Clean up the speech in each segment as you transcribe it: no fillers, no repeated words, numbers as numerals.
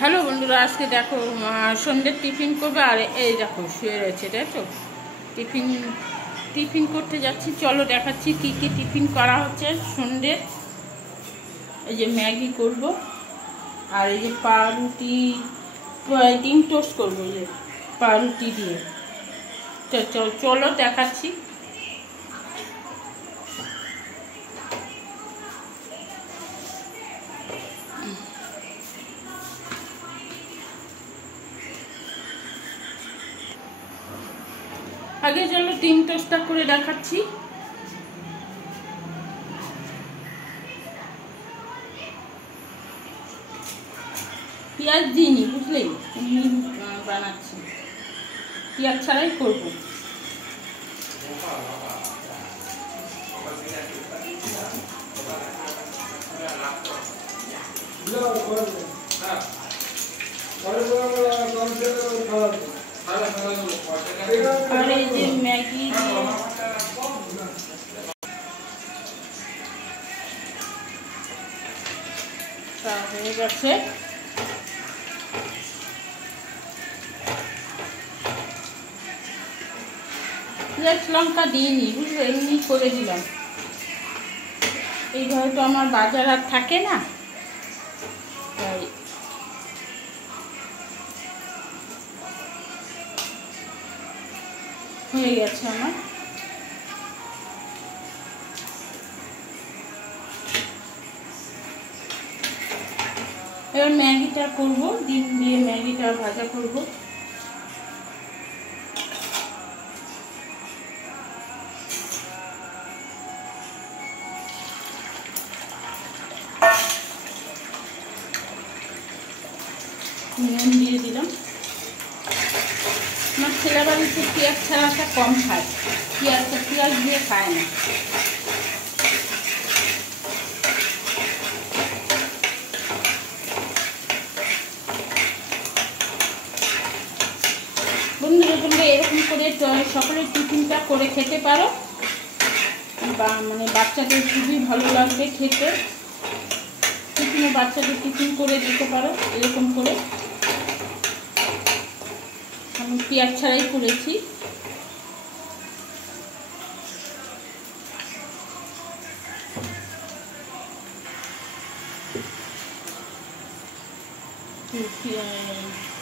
Hello বন্ধুরা, আজকে দেখো সন্ধ্যের টিফিন করবে। আর এই দেখো শুয়ে রয়েছে, তাই তো। টিফিন করতে যাচ্ছি, চলো দেখাচ্ছি কি কি টিফিন করা হচ্ছে সন্ধ্যে। এই যে ম্যাগি করব, আর এই যে পাউরুটি, ডিম টোস্ট করবো, এই যে পাউরুটি দিয়ে। চলো দেখাচ্ছি। আগে চলো ডিম টোস্টটা করে দেখাচ্ছি। পেঁয়াজ দিইনি, বুঝলি, এমনি বানাচ্ছি, পেঁয়াজ ছাড়াই করবো। আর এই যে ম্যাগি হয়ে গেছে। পেঁয়াজ লঙ্কা দিইনি, বুঝলো, এমনি করে দিলাম। এইভাবে তো আমার বাজার আর থাকে না, তাই হয়ে গেছে আমার। এবার ম্যাগিটা করব, ডিম দিয়ে ম্যাগিটা ভাজা করব। নুন দিয়ে দিলাম। আমার ছেলেবাড়িতে পেঁয়াজ ছাড়াটা কম খায়, পেঁয়াজ দিয়ে খায় না। বন্ধুরা, তোমরা এরকম করে সকলের টিফিনটা করে খেতে পারো, বা মানে বাচ্চাদের খুবই ভালো লাগবে খেতে। টিফিনে বাচ্চাদের টিফিন করে দিতে পারো এরকম করে। আমি পেঁয়াজ ছাড়াই করেছি।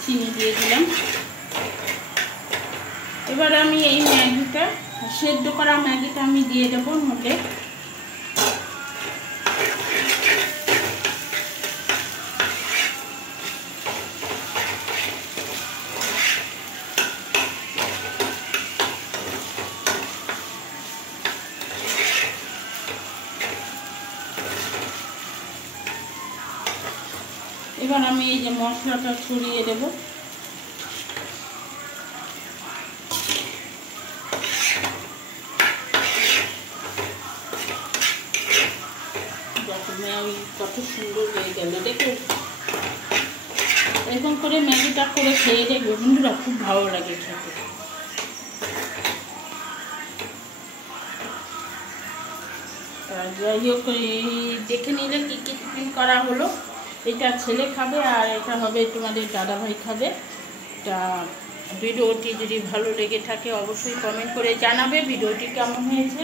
চিনি দিয়ে দিলাম। এবার আমি এই ম্যাগিটা, সেদ্ধ করা ম্যাগিটা আমি দিয়ে দেবো মধ্যে। এবার আমি এই যে মশলাটা ছড়িয়ে দেব। কত সুন্দর হয়ে গেল, দেখো। এরকম করে ম্যাগিটা করে খেয়ে দেখবে বন্ধুরা, খুব ভালো লাগে খেতে। যাই হোক, দেখে নিলে কি কি টিফিন করা হলো। এটা ছেলে খাবে আর এটা হবে তোমাদের দাদাভাই খাবে। তা ভিডিওটি যদি ভালো লেগে থাকে অবশ্যই কমেন্ট করে জানাবে ভিডিওটি কেমন হয়েছে।